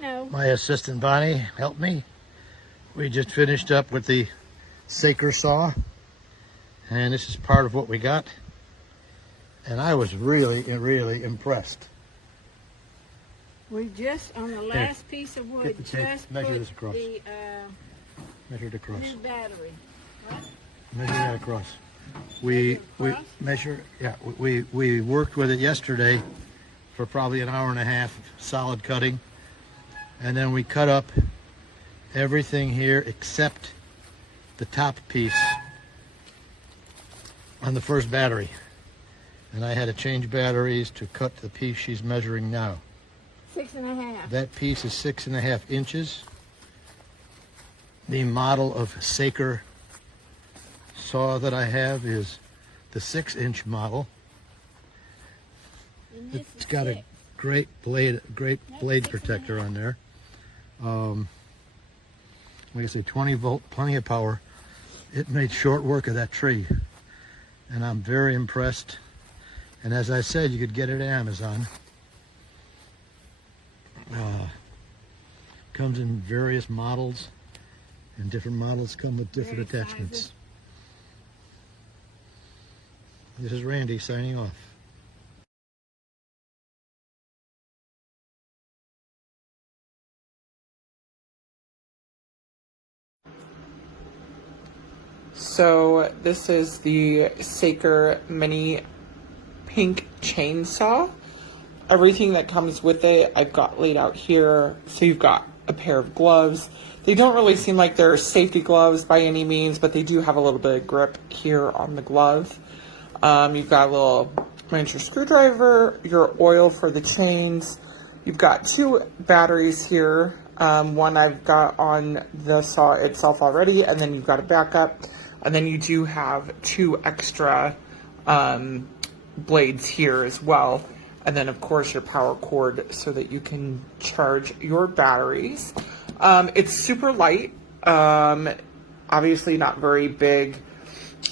No. My assistant Bonnie helped me. We just finished up with the Saker saw, and this is part of what we got. And I was really, really impressed. We just, on the last piece of wood, just measure put this across. the Measure it across. new battery. What? Measure that across. We measure, yeah, we worked with it yesterday for probably an hour and a half, solid cutting. And then we cut up everything here except the top piece on the first battery. And I had to change batteries to cut the piece she's measuring now. 6.5. That piece is 6.5 inches. The model of Saker saw that I have is the 6-inch model. It's got a great blade protector on there. Like I say, 20 volt, plenty of power. It made short work of that tree, and I'm very impressed. And as I said, you could get it at Amazon. Comes in various models, and different models come with different attachments. This is Randy signing off. So this is the Saker Mini Pink Chainsaw. Everything that comes with it, I've got laid out here. So you've got a pair of gloves. They don't really seem like they're safety gloves by any means, but they do have a little bit of grip here on the glove. You've got a little miniature screwdriver, your oil for the chains. You've got 2 batteries here. One I've got on the saw itself already, and then you've got a backup. And then you do have 2 extra blades here as well. And then, of course, your power cord so that you can charge your batteries. It's super light, obviously not very big.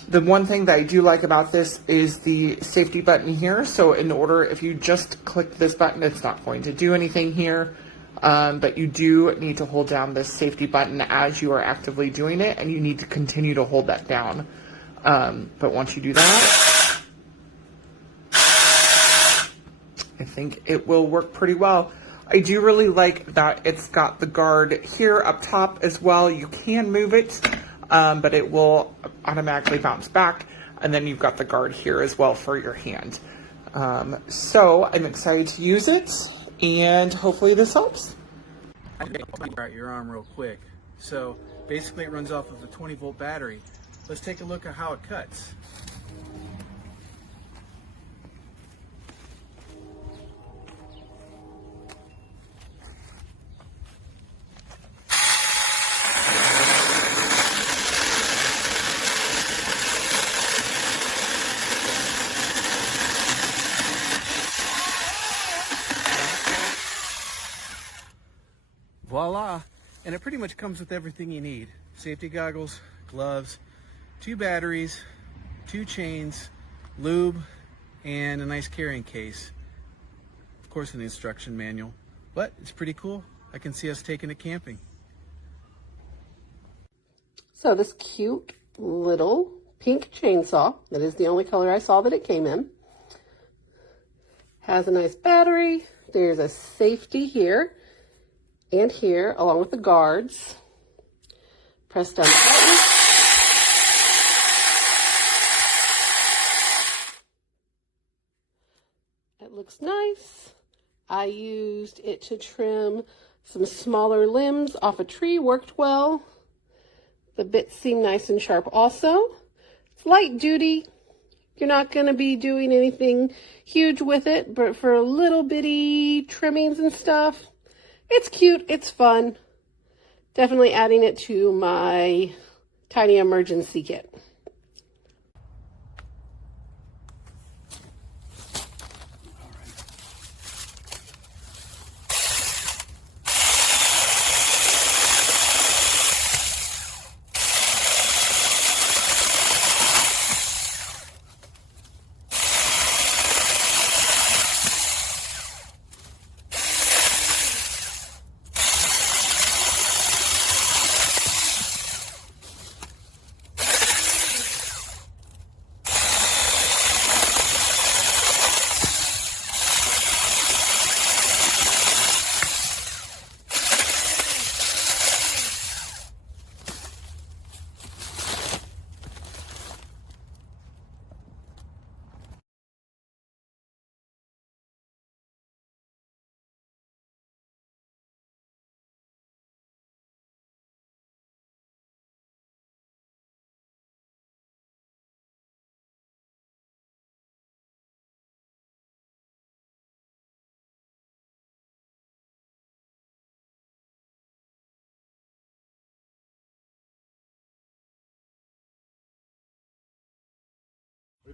The one thing that I do like about this is the safety button here. So in order, if you just click this button, it's not going to do anything here. But you do need to hold down this safety button as you are actively doing it, and you need to continue to hold that down. But once you do that, I think it will work pretty well. I do really like that it's got the guard here up top as well. You can move it, but it will automatically bounce back. And then you've got the guard here as well for your hand. So I'm excited to use it, and hopefully this helps. I'm going to fire out your arm real quick. So basically it runs off of a 20 volt battery. Let's take a look at how it cuts. Voila! And it pretty much comes with everything you need. Safety goggles, gloves, 2 batteries, 2 chains, lube, and a nice carrying case. Of course, an instruction manual. But it's pretty cool. I can see us taking it camping. So this cute little pink chainsaw, that is the only color I saw that it came in, has a nice battery. There's a safety here and here, along with the guards. Press down the button. It looks nice. I used it to trim some smaller limbs off a tree, worked well. The bits seem nice and sharp also. It's light duty. You're not going to be doing anything huge with it, but for little bitty trimmings and stuff, it's cute, it's fun. Definitely adding it to my tiny emergency kit.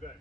back.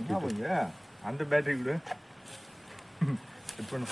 என்ன பண்ணுங்க அந்த battery கூட set பண்ணு